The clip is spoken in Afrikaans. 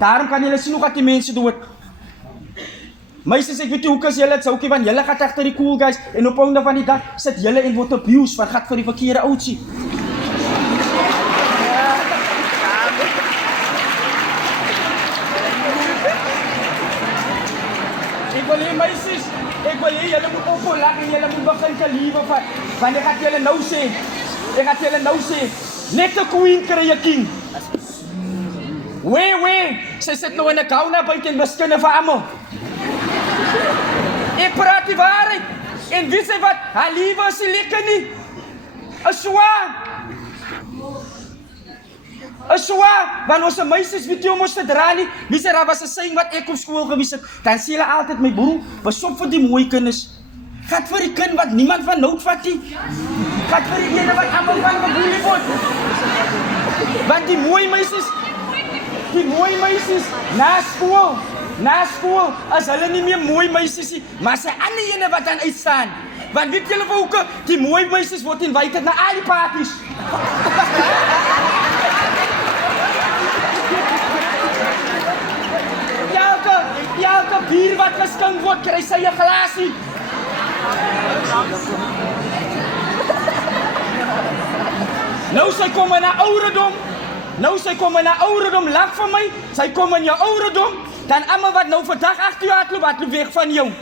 Daarom kan julle sien hoe gaat die mense dood. Meisies, ek weet nie hoe kas julle het soukie, want julle gaat achter die cool guys, en op einde van die dag sit julle en word abused, wat gaat vir die verkeerde oudsie. Ek wil hê meisies, ek wil hê julle moet ophou lag en julle moet begin te liewe vat, want ek gaat julle nou sê, net 'n queen kry 'n king. Wee, sy sit nou in 'n gauna buite en wiskunde vir almal. Ek praat die waarheid, en wie sê wat, haar liewe is nie lekker nie. Is waar, want ons meisies weet jy om ons te dra nie, wie sê daar was 'n saying wat ek op skool gewys het, dan sê hulle altyd, my broer, pas op vir die mooi kinders, gaat vir die kind wat niemand van nood vat nie, gaat vir die ene wat allemaal van geboelie word, want die mooi meisies, na school, as hulle nie meer mooi meisies nie, maar sy ander ene wat dan uitstaan, want weet julle vir hoeke, die mooi meisies word invited na al die parties. Elke bier wat geskink word, kry sy 'n glasie. Nou sy kom in 'n ouderdom, lag vir my, sy kom in jou ouderdom, dan almal wat nou vandag 8 jaar hardloop weg van jou.